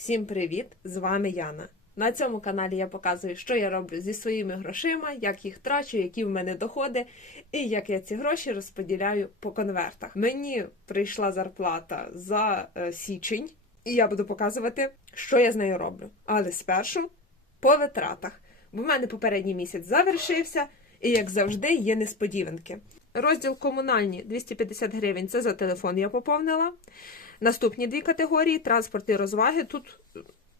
Всім привіт! З вами Яна. На цьому каналі я показую, що я роблю зі своїми грошима, як їх трачу, які в мене доходи, і як я ці гроші розподіляю по конвертах. Мені прийшла зарплата за е, січень, і я буду показувати, що я з нею роблю. Але спершу по витратах. Бо в мене попередній місяць завершився, і як завжди є несподіванки. Розділ комунальні 250 гривень це за телефон я поповнила. Наступні дві категорії транспорт і розваги. Тут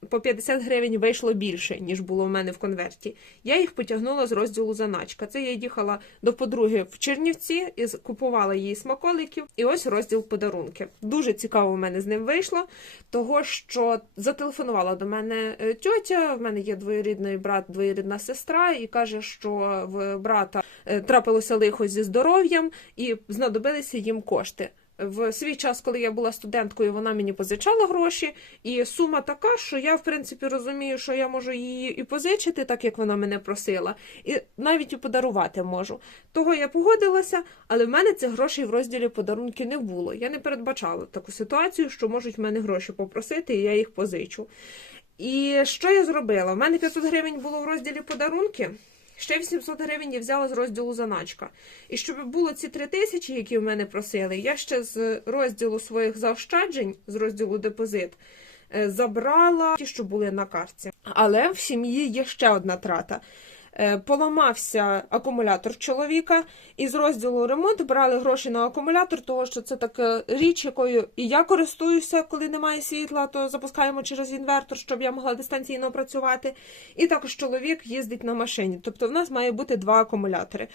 по 50 гривень вийшло більше, ніж було в мене в конверті. Я їх потягнула з розділу заначка. Це я їхала до подруги в Чернівці і купувала їй смаколиків. І ось розділ подарунки. Дуже цікаво в мене з ним вийшло, того що зателефонувала до мене е, тьотя. В мене є двоюрідний брат, двоюрідна сестра, і каже, що в брата е, трапилося лихо зі здоров'ям і знадобилися їм кошти. В свій час, коли я була студенткою, вона мені позичала гроші, і сума така, що я, в принципі, розумію, що я можу її і позичити, так як вона мене просила, і навіть і подарувати можу. Того я погодилася, але в мене цих грошей в розділі подарунки не було. Я не передбачала таку ситуацію, що можуть в мене гроші попросити, і я їх позичу. І що я зробила? У мене 500 гривень було в розділі подарунки. Ще 800 гривень я взяла з розділу заначка. І щоб було ці 3 тисячі, які в мене просили, я ще з розділу своїх заощаджень, з розділу депозит, е, забрала ті, що були на картці. Але в сім'ї є ще одна трата. Е, Поламався акумулятор чоловіка, і з розділу ремонт брали гроші на акумулятор, тому що це така річ, якою і я користуюся, коли немає світла, то запускаємо через інвертор, щоб я могла дистанційно працювати. І також чоловік їздить на машині. Тобто в нас має бути два акумулятори.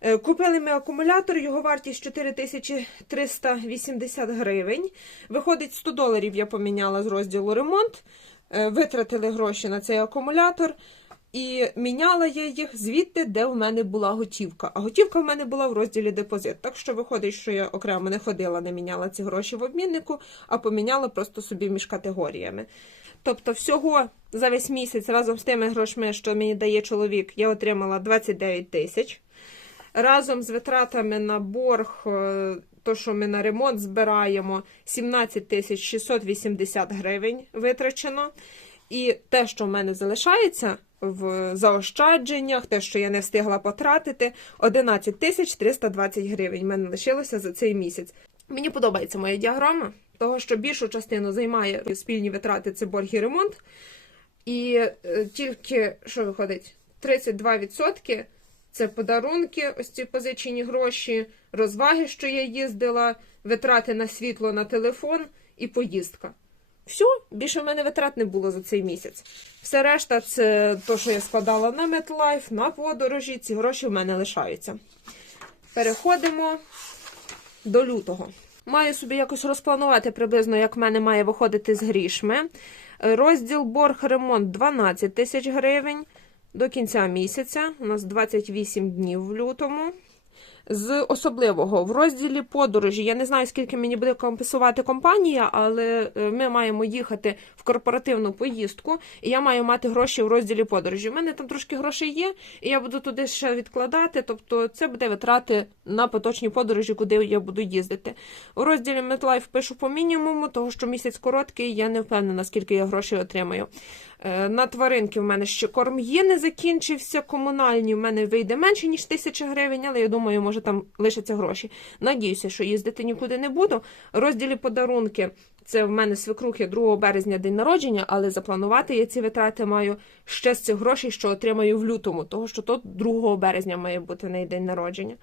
Е, Купили ми акумулятор, його вартість 4380 гривень. Виходить, 100 доларів я поміняла з розділу ремонт. Е, Витратили гроші на цей акумулятор. І міняла я їх звідти, де в мене була готівка. А готівка в мене була в розділі депозит. Так що виходить, що я окремо не ходила, не міняла ці гроші в обміннику, а поміняла просто собі між категоріями. Тобто, всього за весь місяць разом з тими грошми, що мені дає чоловік, я отримала 29 тисяч. Разом з витратами на борг, е, то, що ми на ремонт збираємо, 17 тисяч 680 гривень витрачено. І те, що в мене залишається в заощадженнях, те, що я не встигла потратити, 11 тисяч 320 гривень мене лишилося за цей місяць. Мені подобається моя діаграма, того що більшу частину займає спільні витрати це борг і ремонт. І е, тільки що виходить? 32% це подарунки, ось ці позичені гроші, розваги, що я їздила, витрати на світло, на телефон і поїздка. Все, більше в мене витрат не було за цей місяць. Все решта це те, що я складала на MetLife, на подорожі, ці гроші в мене лишаються. Переходимо до лютого. Маю собі якось розпланувати приблизно, як в мене має виходити з грішми. Розділ борг ремонт 12 тисяч гривень до кінця місяця. У нас 28 днів в лютому. З особливого в розділі подорожі. Я не знаю, скільки мені буде компенсувати компанія, але е, ми маємо їхати в корпоративну поїздку, і я маю мати гроші в розділі подорожі. У мене там трошки грошей є, і я буду туди ще відкладати. Тобто, це буде витрати на поточні подорожі, куди я буду їздити. У розділі MetLife пишу по мінімуму, того що місяць короткий, я не впевнена, скільки я грошей отримаю. Е, На тваринки в мене ще корм є, не закінчився. Комунальні в мене вийде менше, ніж тисяча гривень, але я думаю, може там лишаться гроші. Надіюся, що їздити нікуди не буду. Розділі подарунки. Це в мене свекрухи 2 березня день народження, але запланувати я ці витрати маю ще з цих грошей, що отримаю в лютому, того що то 2 березня має бути в неї день народження.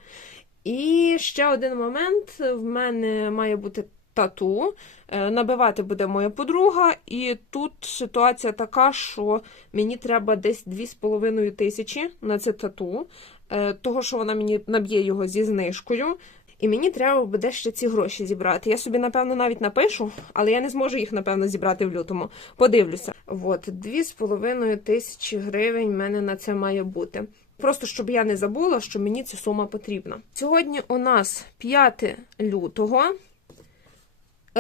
І ще один момент: в мене має бути тату. Е, Набивати буде моя подруга, і тут ситуація така, що мені треба десь 2,5 тисячі на це тату, е, того, що вона мені наб'є його зі знижкою. І мені треба буде ще ці гроші зібрати. Я собі, напевно, навіть напишу, але я не зможу їх, напевно, зібрати в лютому. Подивлюся. От, 2,5 тисячі гривень мене на це має бути. Просто щоб я не забула, що мені ця сума потрібна. Сьогодні у нас 5 лютого.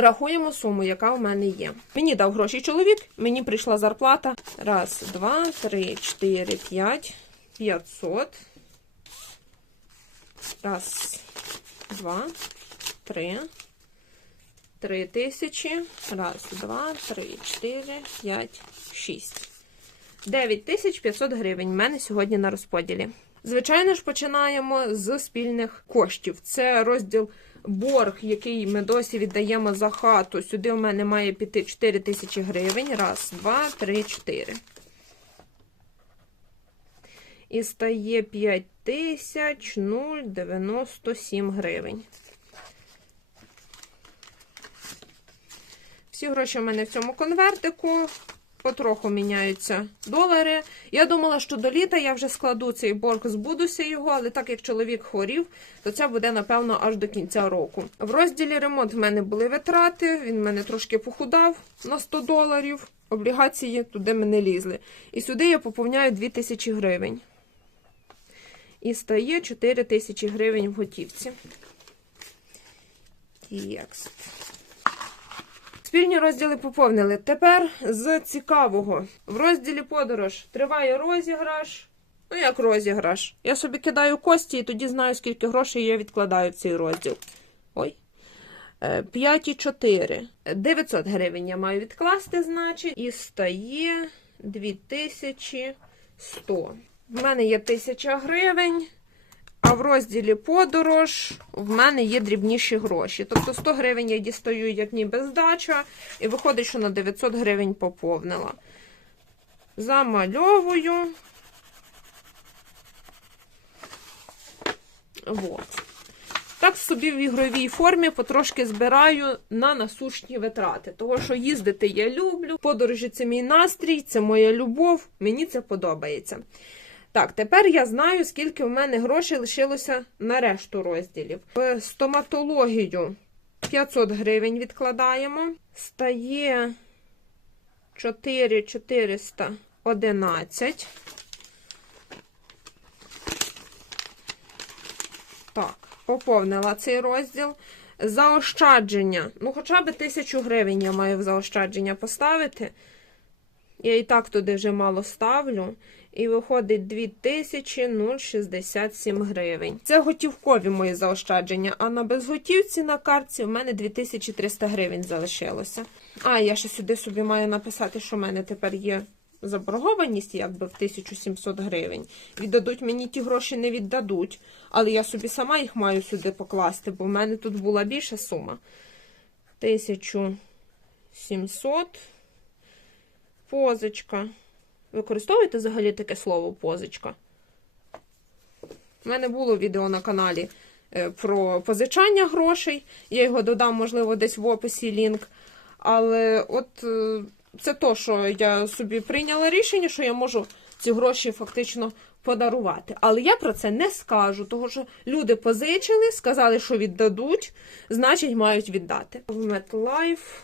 Рахуємо суму, яка в мене є. Мені дав гроші чоловік, мені прийшла зарплата. Раз, два, три, чотири, п'ять, п'ятсот. Раз, два, три, 3 тисячі. Раз, два, три, чотири, п'ять, шість. 9500 гривень в мене сьогодні на розподілі. Звичайно ж, починаємо з спільних коштів. Це розділ борг, який ми досі віддаємо за хату. Сюди у мене має піти 4 тисячі гривень. Раз, два, три, чотири. І стає 5 тисяч 097 гривень. Всі гроші у мене в цьому конвертику. Потроху міняються долари. Я думала, що до літа я вже складу цей борг, збудуся його, але так як чоловік хворів, то це буде, напевно, аж до кінця року. В розділі ремонт в мене були витрати, він в мене трошки похудав на 100 доларів. Облігації туди мене лізли. І сюди я поповняю 2000 гривень. І стає 4 тисячі гривень в готівці. Текст. Спільні розділи поповнили. Тепер з цікавого. В розділі подорож триває розіграш. Ну, як розіграш. Я собі кидаю кості і тоді знаю, скільки грошей я відкладаю в цей розділ. Ой. 5,4. 900 гривень я маю відкласти, значить, і стає 2100. В мене є 1000 гривень. А в розділі подорож в мене є дрібніші гроші. Тобто 100 гривень я дістаю як ніби здача, і виходить, що на 900 гривень поповнила. Замальовую. Вот. Так собі в ігровій формі потрошки збираю на насущні витрати. Того, що їздити я люблю, подорожі це мій настрій, це моя любов, мені це подобається. Так, тепер я знаю, скільки в мене грошей лишилося на решту розділів. Стоматологію 500 гривень відкладаємо. Стає 4411. Так, поповнила цей розділ. Заощадження. Ну, хоча б 1000 гривень я маю в заощадження поставити. Я і так туди вже мало ставлю. І виходить 2067 гривень. Це готівкові мої заощадження, а на безготівці на картці в мене 2300 гривень залишилося. А, я ще сюди собі маю написати, що в мене тепер є заборгованість якби в 1700 гривень. Віддадуть мені ті гроші не віддадуть, але я собі сама їх маю сюди покласти, бо в мене тут була більша сума. 1700 позичка. Використовуєте взагалі таке слово позичка? У мене було відео на каналі е, про позичання грошей. Я його додам, можливо, десь в описі лінк. Але от е, це то, що я собі прийняла рішення, що я можу ці гроші фактично подарувати. Але я про це не скажу, тому що люди позичили, сказали, що віддадуть, значить, мають віддати. В MetLife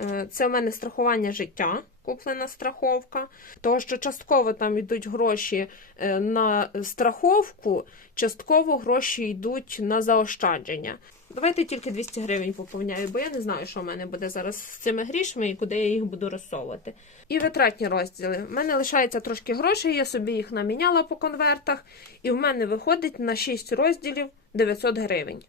е, це в мене страхування життя куплена страховка, того що частково там йдуть гроші е, на страховку, частково гроші йдуть на заощадження. Давайте тільки 200 гривень поповняю, бо я не знаю, що в мене буде зараз з цими грішми і куди я їх буду розсовувати. І витратні розділи. У мене лишається трошки грошей, я собі їх наміняла по конвертах, і в мене виходить на 6 розділів 900 гривень.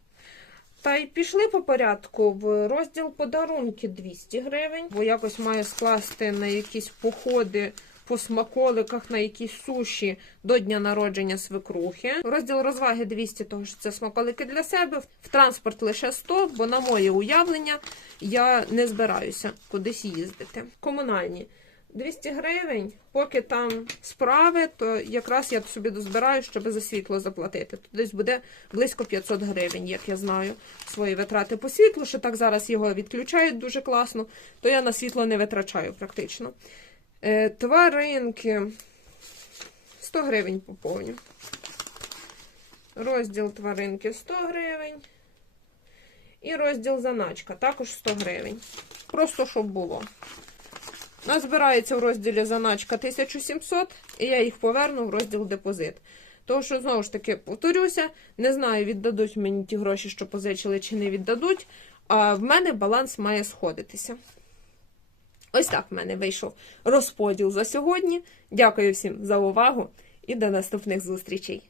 Та й пішли по порядку в розділ подарунки 200 гривень, бо якось маю скласти на якісь походи по смаколиках, на якісь суші до дня народження свекрухи. Розділ розваги 200, тому що це смаколики для себе. В транспорт лише 100, бо на моє уявлення я не збираюся кудись їздити. Комунальні. 200 гривень, поки там справи, то якраз я собі дозбираю, щоб за світло заплатити. Тут десь буде близько 500 гривень, як я знаю, свої витрати по світлу, що так зараз його відключають дуже класно, то я на світло не витрачаю практично. Е, тваринки 100 гривень поповню. Розділ тваринки 100 гривень. І розділ заначка також 100 гривень. Просто щоб було. У в розділі заначка 1700, і я їх поверну в розділ депозит. Тому що, знову ж таки, повторюся, не знаю, віддадуть мені ті гроші, що позичили, чи не віддадуть. А в мене баланс має сходитися. Ось так в мене вийшов розподіл за сьогодні. Дякую всім за увагу і до наступних зустрічей!